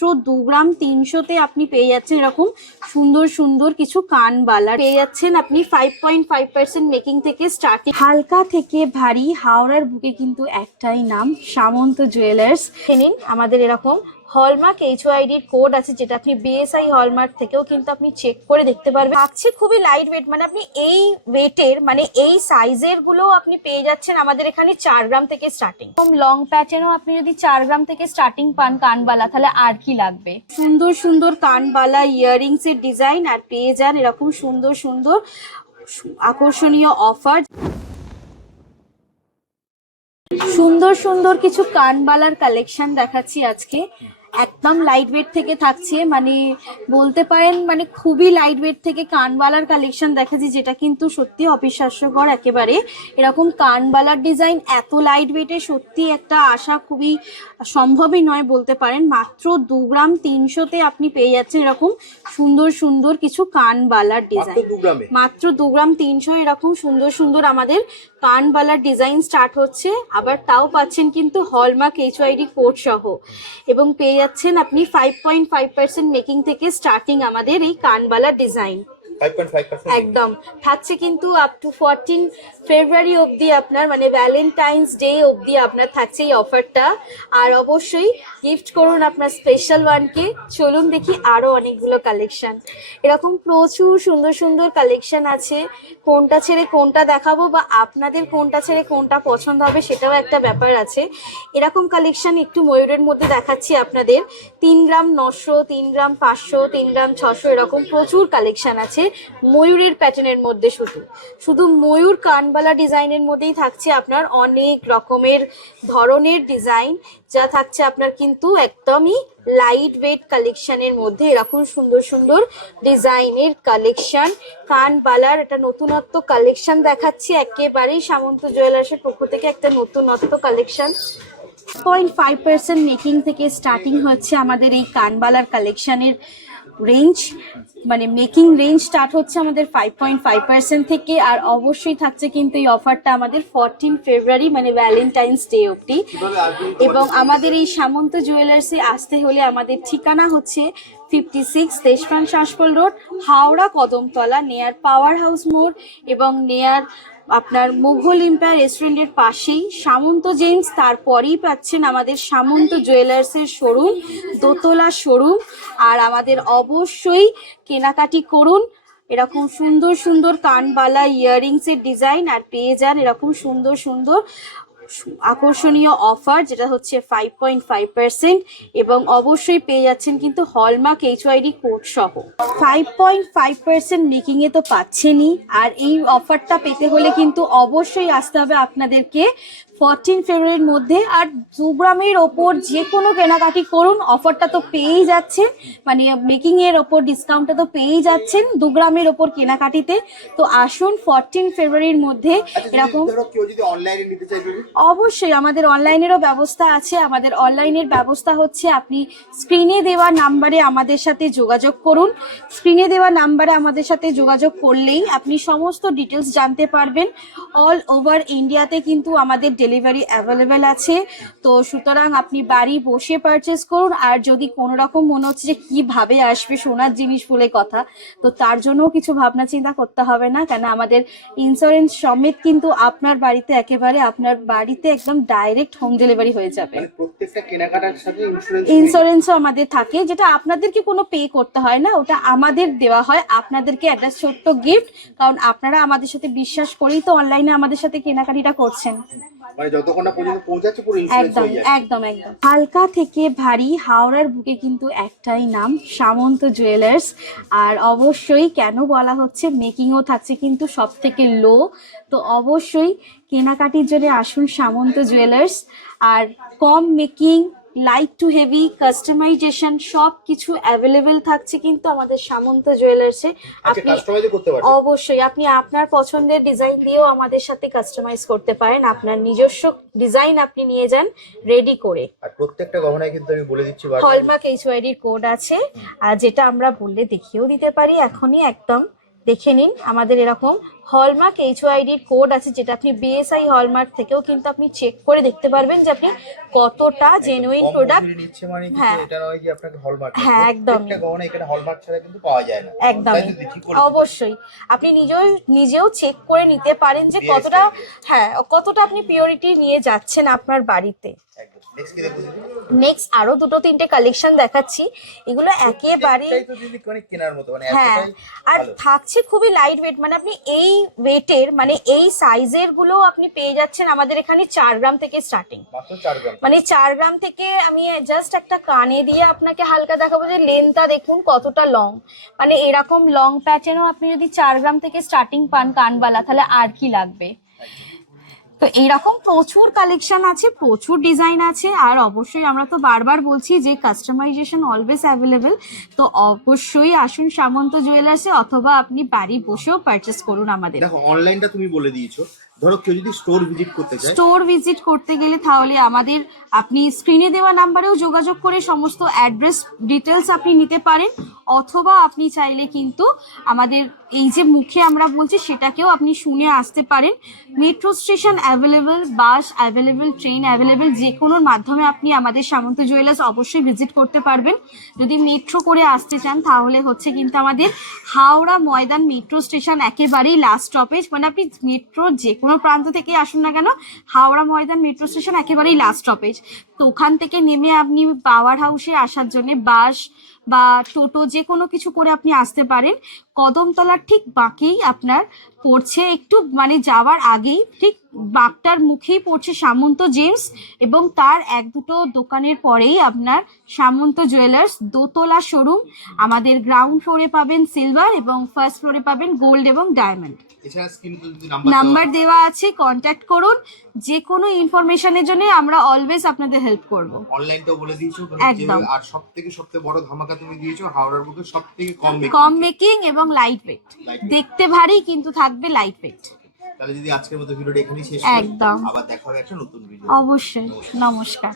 মাত্র 2 গ্রাম 300-তে আপনি পেয়ে যাচ্ছেন এরকম সুন্দর সুন্দর কিছু কানবালা পেয়ে যাচ্ছেন আপনি 5.5% মেকিং থেকে স্টার্টিং। হালকা থেকে ভারী, হাওড়ার বুকে কিন্তু একটাই নাম, সামন্ত জুয়েলার্স। নিন আমাদের এরকম হলমার্ক HYD-র কোড আছে, যেটা আপনি BSI হলমার্ক থেকেও কিন্তু আপনি চেক করে দেখতে পারবেন। থাকছে খুবই লাইট ওয়েট, মানে আপনি এই ওয়েটের মানে এই সাইজের গুলো আপনি পেয়ে যাচ্ছেন আমাদের এখানে 4 গ্রাম থেকে স্টার্টিং। লং প্যাটার্নও আপনি যদি 4 গ্রাম থেকে স্টার্টিং পান কানবালা, তাহলে আর কি লাগবে। সুন্দর সুন্দর কানবালা ইয়াররিংস এর ডিজাইন, আর পেয়ে যান এরকম সুন্দর সুন্দর আকর্ষণীয় অফার। সুন্দর সুন্দর কিছু কানবালার কালেকশন দেখাচ্ছি আজকে, একদম লাইট ওয়েট থেকে থাকছে, মানে বলতে পারেন মানে খুবই লাইট ওয়েট থেকে কানবালার কালেকশন দেখাচ্ছি, যেটা কিন্তু সত্যি অবিশ্বাস্যকর একেবারে। এরকম কানবালার ডিজাইন এত লাইট ওয়েটে সত্যি একটা আশা খুবই সম্ভবই নয় বলতে পারেন। মাত্র 2 গ্রাম 300-তে আপনি পেয়ে যাচ্ছেন এরকম সুন্দর সুন্দর কিছু কানবালার ডিজাইন, মাত্র 2 গ্রাম 300 এরকম সুন্দর সুন্দর আমাদের কানবালার ডিজাইন স্টার্ট হচ্ছে। আবার তাও পাচ্ছেন কিন্তু হলমার্ক HYD কোড সহ, এবং পেয়ে যাচ্ছেন আপনি 5.5% মেকিং থেকে স্টার্টিং আমাদের এই কানবালা ডিজাইন। 5.5% একদম থাকছে কিন্তু আপ টু 14 ফেব্রুয়ারি অবধি আপনার, মানে ভ্যালেন্টাইন্স ডে অবধি আপনার থাকছে এই অফারটা। আর অবশ্যই গিফট করুন আপনার স্পেশাল ওয়ানকে। চলুন দেখি আরো অনেকগুলো কালেকশন, এরকম প্রচুর সুন্দর সুন্দর কালেকশন আছে। কোনটা ছেড়ে কোনটা দেখাবো বা আপনাদের কোনটা ছেড়ে কোনটা পছন্দ হবে সেটাও একটা ব্যাপার আছে। এরকম কালেকশন একটু ময়ূরের মধ্যে দেখাচ্ছি আপনাদের। 3 গ্রাম 900, 3 গ্রাম 500, 3 গ্রাম 600 এরকম প্রচুর কালেকশন আছে ময়ূরের প্যাটার্নের মধ্যে। শুধু ময়ূর কানবালা ডিজাইনের মধ্যেই থাকছে আপনার অনেক রকমের ধরনের ডিজাইন, যা থাকছে আপনার কিন্তু একদমই লাইট ওয়েট কালেকশনের মধ্যে। এরকম সুন্দর সুন্দর ডিজাইনের কালেকশন কানবালার একটা নতুনত্ব কালেকশন দেখাচ্ছি, একেবারেই সামন্ত জুয়েলার্সের পক্ষ থেকে একটা নতুনত্ব কালেকশন। 0.5% মেকিং থেকে স্টার্টিং হচ্ছে আমাদের এই কানবালার কালেকশনের রেঞ্জ, মানে মেকিং রেঞ্জ স্টার্ট হচ্ছে আমাদের 5.5% থেকে। আর অবশ্যই থাকছে কিন্তু এই অফারটা আমাদের 14 ফেব্রুয়ারি মানে ভ্যালেন্টাইন্স ডে অবধি। এবং আমাদের এই সামন্ত জুয়েলার্সে আসতে হলে আমাদের ঠিকানা হচ্ছে 56 দেশপ্রাণ শাঁসফল রোড, হাওড়া কদমতলা, নেয়ার পাওয়ার হাউস মোড় এবং নেয়ার আপনার মুঘল এম্পায়ার রেস্টুরেন্টের পাশেই সামন্ত জেমস। তারপরেই পাচ্ছেন আমাদের সামন্ত জুয়েলার্সের শোরুম, দোতলা শোরুম। আর আমাদের অবশ্যই কেনাকাটি করুন এরকম সুন্দর সুন্দর কানবালা ইয়াররিংস এর ডিজাইন, আর পেয়ে যান এরকম সুন্দর সুন্দর আকর্ষণীয় অফার, যেটা হচ্ছে 5.5%। এবং অবশ্যই পেয়ে যাচ্ছেন কিন্তু হলমার্ক HYD কোড সহ। 5.5% মেকিং এ তো পাচ্ছেনই, আর এই অফারটা পেতে হলে কিন্তু অবশ্যই আসতে হবে আপনাদেরকে 14 ফেব্রুয়ারির মধ্যে। আর 2 গ্রামের ওপর যে কোনো কেনাকাটি করুন, অফারটা তো পেয়েই যাচ্ছেন, মানে মেকিং এর ওপর ডিসকাউন্টটা তো পেয়েই যাচ্ছেন 2 গ্রামের ওপর কেনাকাটিতে। তো আসুন 14 ফেব্রুয়ারির মধ্যে এরকম। অবশ্যই আমাদের অনলাইনেরও ব্যবস্থা আছে। আমাদের অনলাইনের ব্যবস্থা হচ্ছে আপনি স্ক্রিনে দেওয়া নাম্বারে আমাদের সাথে যোগাযোগ করুন। স্ক্রিনে দেওয়া নাম্বারে আমাদের সাথে যোগাযোগ করলেই আপনি সমস্ত ডিটেলস জানতে পারবেন। অল ওভার ইন্ডিয়াতে কিন্তু আমাদের ডেলিভারি অ্যাভেলেবেল আছে। তো সুতরাং আপনি বাড়ি বসে পারচেস করুন। আর যদি কোনো রকম মনে হচ্ছে যে কিভাবে আসবে সোনার জিনিস বলে কথা, তো তার জন্যও কিছু ভাবনা চিন্তা করতে হবে না, কেন আমাদের ইন্স্যুরেন্স সমেত কিন্তু আপনার বাড়িতে একেবারে আপনার বাড়িতে একদম ডাইরেক্ট হোম ডেলিভারি হয়ে যাবে। প্রত্যেকটা কেনাকাটার সাথে ইন্স্যুরেন্সও আমাদের থাকে, যেটা আপনাদেরকে কোনো পে করতে হয় না, ওটা আমাদের দেওয়া হয় আপনাদেরকে একটা ছোট্ট গিফট। কারণ আপনারা আমাদের সাথে বিশ্বাস করেই তো অনলাইনে আমাদের সাথে কেনাকাটিটা করছেন। একদম একদম একদম হালকা থেকে ভারী, হাওড়ার বুকে কিন্তু একটাই নাম, সামন্ত জুয়েলার্স। আর অবশ্যই কেন বলা হচ্ছে, মেকিংও থাকছে কিন্তু সব থেকে লো। তো অবশ্যই কেনাকাটির জন্য আসুন সামন্ত জুয়েলার্স। আর কম making, light to heavy, customisation সব কিছু অ্যাভেলেবেল থাকছে কিন্তু আমাদের সামন্ত জুয়েলার্সে। আপনি অবশ্যই আপনি আপনার পছন্দের ডিজাইন দিয়েও আমাদের সাথে কাস্টমাইজ করতে পারেন। আপনার নিজস্ব ডিজাইন আপনি নিয়ে যান রেডি করে। আর প্রত্যেকটা গহনায় কিন্তু আমি বলে দিচ্ছি হলমার্ক HYD কোড আছে, আর যেটা আমরা বললে দেখিয়েও দিতে পারি এখনই একদম দেখে নিন আমাদের এরকম হলমার্ক HYD কোড আছে, যেটা আপনি BSI হলমার্ক থেকেও কিন্তু আপনি চেক করে দেখতে পারবেন যে আপনি কতটা জেনুইন কম প্রোডাক্ট। মজুরি নিচ্ছে মানে কিন্তু হ্যাঁ। এটা নয় যে আপনাকে হলমার্ক, হ্যাঁ, একদমই। প্রত্যেকটা গহনা এখানে হলমার্ক ছাড়া কিন্তু পাওয়া যায় না। একদমই, তাই তো দিদি, ঠিক বলেছি তো? অবশ্যই আপনি নিজেও চেক করে নিতে পারেন যে BSI কতটা, হ্যাঁ, কতটা আপনি পিওরিটি নিয়ে যাচ্ছেন আপনার বাড়িতে। একদম। নেক্সট কি দেখবো দিদি? নেক্সট আরো দুটো তিনটে কালেকশন দেখাচ্ছি, এগুলো একেবারে, প্রত্যেকটাই তো দিদি মানে কেনার মতো, মানে হ্যাঁ, এতটাই আর ভালো। থাকছে খুবই লাইট ওয়েট, মানে আপনি এই ওয়েটের মানে এই সাইজের গুলো আপনি পেয়ে যাচ্ছেন আমাদের এখানে 4 গ্রাম থেকে স্টার্টিং। মাত্র 4 গ্রাম। মানে 4 গ্রাম থেকে আমি জাস্ট একটা কানে দিয়ে আপনাকে হালকা দেখাবো যে লেন্থটা দেখুন কতটা লং, মানে এরকম লং প্যাচেনও আপনি যদি 4 গ্রাম থেকে স্টার্টিং পান কানবালা, তাহলে আর কি লাগবে। তো এইরকম প্রচুর কালেকশন আছে, প্রচুর ডিজাইন আছে, আর অবশ্যই আমরা তো বারবার বলছি যে কাস্টমাইজেশন অলওয়েজ অ্যাভেলেবেল। তো অবশ্যই আসুন সামন্ত জুয়েলার্সে, অথবা আপনি বাড়ি বসেও পারচেস করুন আমাদের। দেখো অনলাইনটা তুমি বলে দিয়েছো, ধরো কেউ যদি স্টোর ভিজিট করতে চায়, স্টোর ভিজিট করতে গেলে তাহলে আমাদের আপনি স্ক্রিনে দেওয়া নাম্বারেও যোগাযোগ করে সমস্ত অ্যাড্রেস ডিটেলস আপনি নিতে পারেন, অথবা আপনি চাইলে কিন্তু আমাদের এই যে মুখে আমরা বলছি সেটাকেও আপনি শুনে আসতে পারেন। মেট্রো স্টেশন অ্যাভেলেবেল, বাস অ্যাভেলেবেল, ট্রেন অ্যাভেলেবেল, যে কোনোর মাধ্যমে আপনি আমাদের সামন্ত জুয়েলার্স অবশ্যই ভিজিট করতে পারবেন। যদি মেট্রো করে আসতে চান তাহলে হচ্ছে কিন্তু আমাদের হাওড়া ময়দান মেট্রো স্টেশন একেবারেই লাস্ট স্টপেজ, মানে আপনি মেট্রোর যে কোনো প্রান্ত থেকে আসুন না কেন, হাওড়া ময়দান মেট্রো স্টেশন একেবারেই লাস্ট স্টপেজ। তো ওখান থেকে নেমে আপনি পাওয়ার হাউসে আসার জন্য বাস বা টোটো যে কোনো কিছু করে আপনি আসতে পারেন। কদমতলার ঠিক বাঁকেই আপনার পড়ছে, একটু মানে যাওয়ার আগেই ঠিক বাঁকটার মুখেই পড়ছে সামন্ত জেমস, এবং তার এক দুটো দোকানের পরেই আপনার সামন্ত জুয়েলার্স দোতলা শোরুম। আমাদের গ্রাউন্ড ফ্লোরে পাবেন সিলভার এবং ফার্স্ট ফ্লোরে পাবেন গোল্ড এবং ডায়মন্ড। এছাড়া স্ক্রিনে যদি নাম্বার দেওয়া আছে, কন্ট্যাক্ট করুন। যে কোনো ইনফরমেশনের জন্য আমরা অলওয়েজ আপনাদের হেল্প করব। অনলাইনটাও বলে দিয়েছো, একদম। আর সবথেকে বড় ধামাকা তুমি দিয়েছো, হাওড়ার বুকে সবথেকে কম মেকিং এবং লাইট ওয়েট, দেখতে ভারী কিন্তু থাকবে লাইট ওয়েট। তাহলে যদি আজকের মতো ভিডিওটা এখানেই শেষ করি, একদম। আবার দেখা হবে একটা নতুন ভিডিও। অবশ্যই, নমস্কার।